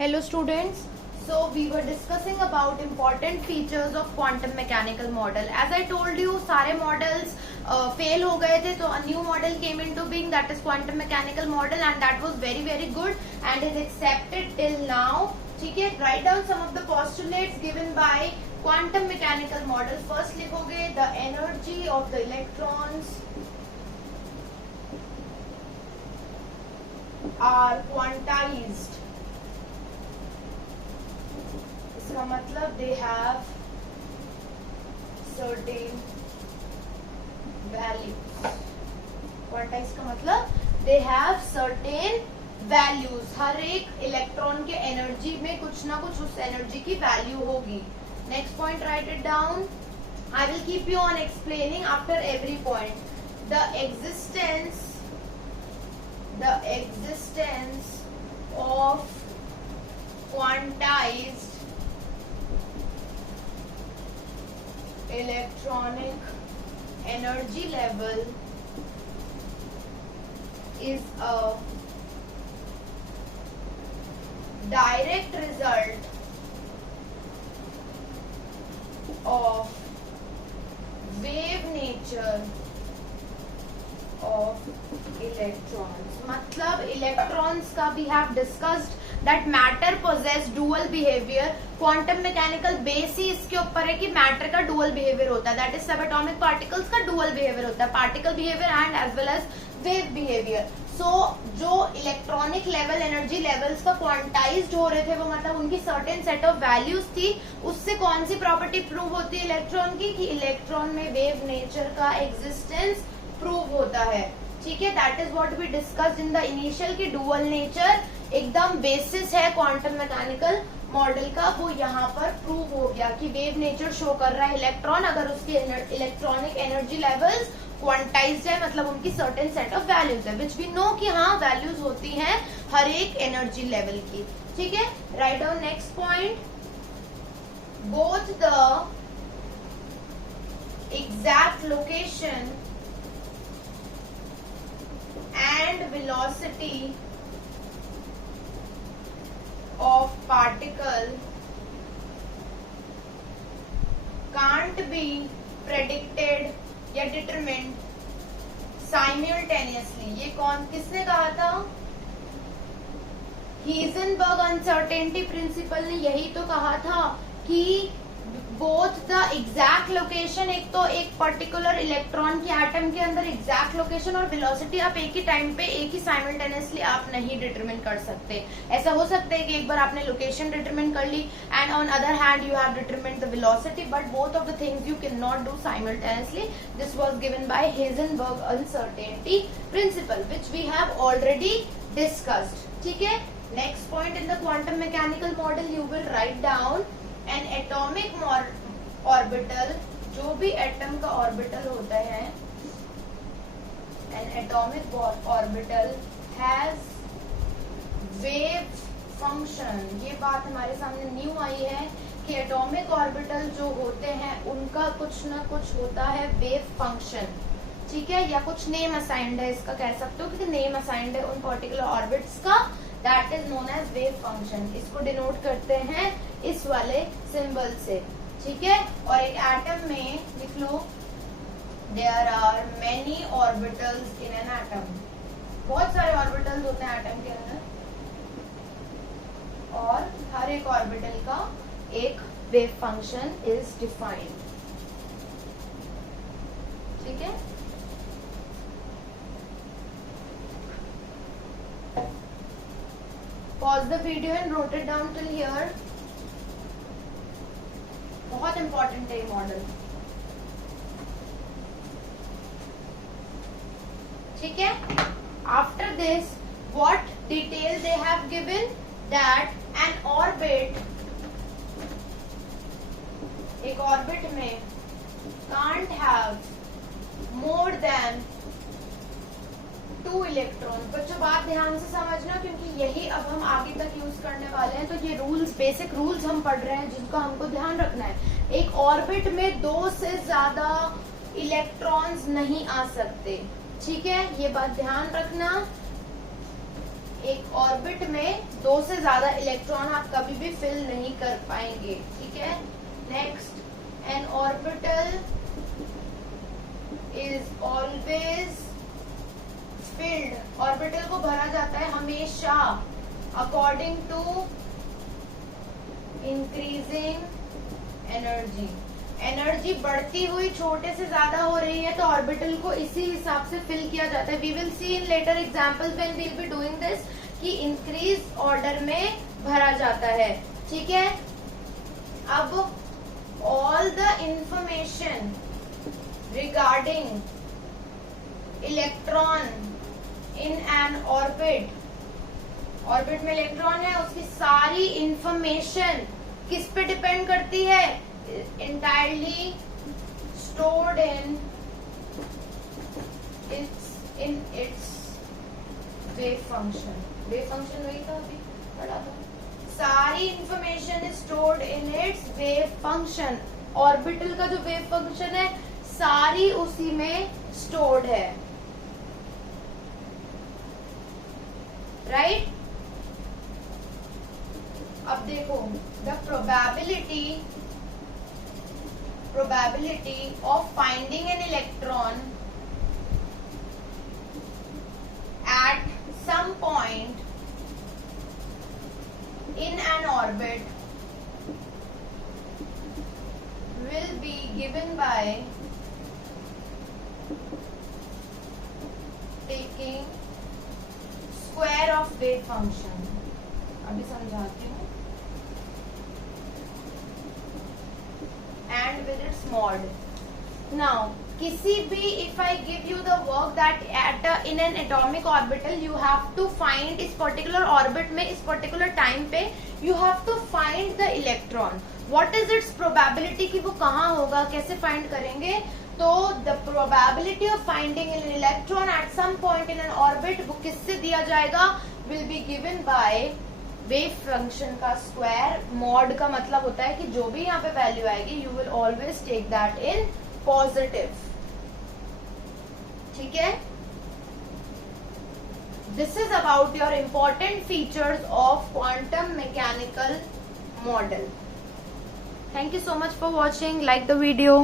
Hello students. So we were discussing about important features of quantum mechanical model. As I told you, सारे models fail हो गए थे, तो a new model came into being, that is quantum mechanical model, and that was very good and is accepted till now. ठीक है, write down some of the postulates given by quantum mechanical model. First लिखोगे the energy of the electrons are quantized. इसका मतलब they have certain values. Quantized का मतलब they have certain values. हर एक electron के energy में कुछ ना कुछ उस एनर्जी की वैल्यू होगी. Next point, write it down. I will keep you on explaining after every point. The existence of quantized electronic energy level is a direct result of wave nature of electrons. मतलब electrons का we have discussed that matter possess dual behavior. Quantum mechanical base ही इसके ऊपर है कि matter का dual behaviour होता है, that is subatomic particles का डुअल बिहेवियर होता है, particle behaviour and as well as wave behaviour. So जो इलेक्ट्रॉनिक लेवल एनर्जी लेवल्स का क्वांटाइज्ड हो रहे थे वो मतलब उनकी सर्टेन सेट ऑफ वैल्यूज थी. उससे कौन सी प्रॉपर्टी प्रूव होती है इलेक्ट्रॉन की, कि इलेक्ट्रॉन में वेव नेचर का एग्जिस्टेंस प्रूव होता है. ठीक है, that is what we discussed in the initial की डुअल नेचर एकदम बेसिस है क्वांटम मैकेनिकल मॉडल का, वो यहाँ पर प्रूव हो गया कि वेव नेचर शो कर रहा है इलेक्ट्रॉन अगर उसके इलेक्ट्रॉनिक एनर्जी लेवल्स क्वांटाइज्ड है, मतलब उनकी सर्टेन सेट ऑफ वैल्यूज है, विच वी नो कि हाँ वैल्यूज होती हैं हर एक एनर्जी लेवल की. ठीक है, write down next point. Both the exact location and velocity of particle can't be predicted या determined simultaneously. ये किसने कहा था? हीजनबर्ग अनसर्टेनिटी प्रिंसिपल ने यही तो कहा था कि बोथ द एग्जैक्ट लोकेशन, एक तो एक पर्टिकुलर इलेक्ट्रॉन की एटम के अंदर एग्जैक्ट लोकेशन और वेलोसिटी आप एक ही टाइम पे एक ही साइमल्टेनियसली आप नहीं डिटरमिन कर सकते. ऐसा हो सकता है कि एक बार आपने लोकेशन डिटरमिन कर ली and on other hand you have determined the velocity, but both of the things you can not do simultaneously. This was given by Heisenberg uncertainty principle which we have already discussed. ठीक है, next point in the quantum mechanical model you will write down an atomic orbital. जो भी atom का orbital होता है, an atomic orbital has wave function. ये बात हमारे सामने न्यू आई है कि एटॉमिक ऑर्बिटल जो होते हैं उनका कुछ ना कुछ होता है वेव फंक्शन. ठीक है, या कुछ नेम असाइंड है, इसका कह सकते हो क्योंकि नेम असाइंड है उन पर्टिकुलर ऑर्बिट्स का, that is known as wave function. इसको डिनोट करते हैं इस वाले सिंबल से. ठीक है, और एक एटम में लिख लो there are many orbitals in an atom. बहुत सारे ऑर्बिटल्स होते हैं एटम के अंदर और हर एक ऑर्बिटल का एक वेव फंक्शन इज डिफाइंड. ठीक है, pause the video and wrote it down till here. बहुत इंपॉर्टेंट है ये मॉडल. ठीक है, after this what detail they have given that an orbit, एक ऑर्बिट में can't have more than 2 electron. बच्चों बात ध्यान से समझना क्योंकि यही अब हम आगे तक यूज करने वाले हैं, तो ये रूल्स बेसिक रूल्स हम पढ़ रहे हैं जिसका हमको ध्यान रखना है. एक ऑर्बिट में 2 से ज्यादा इलेक्ट्रॉन्स नहीं आ सकते. ठीक है, ये बात ध्यान रखना. एक ऑर्बिट में 2 से ज्यादा इलेक्ट्रॉन आप कभी भी फिल नहीं कर पाएंगे, ठीक है। Next, an orbital is always filled, orbital को भरा जाता है हमेशा according to increasing energy. Energy बढ़ती हुई छोटे से ज्यादा हो रही है तो ऑर्बिटल को इसी हिसाब से फिल किया जाता है। We will see in later examples when we will be doing this कि इंक्रीज ऑर्डर में भरा जाता है, ठीक है। अब all the information regarding electron in an orbit, orbit में इलेक्ट्रॉन है, उसकी सारी इंफॉर्मेशन किस पे डिपेंड करती है? entirely stored in its wave function। wave function वही था, अभी पढ़ा था। सारी information is stored in its wave function. Orbital का जो वेव फंक्शन है सारी उसी में स्टोर्ड है, राइट। अब देखो, the probability of finding an electron at some point in an orbit will be given by taking square of wave function। अभी समझाती हूँ। and with its mod। Now, किसी भी if I give you the work that in an atomic orbital you have to find इस particular orbit में इस particular time पे you have to find the electron। What is its probability कि वो कहाँ होगा, कैसे find करेंगे? तो the probability of finding an electron at some point in an orbit वो किससे दिया जाएगा? will be given by wave function का स्क्वायर। मॉड का मतलब होता है कि जो भी यहाँ पे वैल्यू आएगी you will always take that in positive, ठीक है। This is about your important features of quantum mechanical model. Thank you so much for watching, like the video.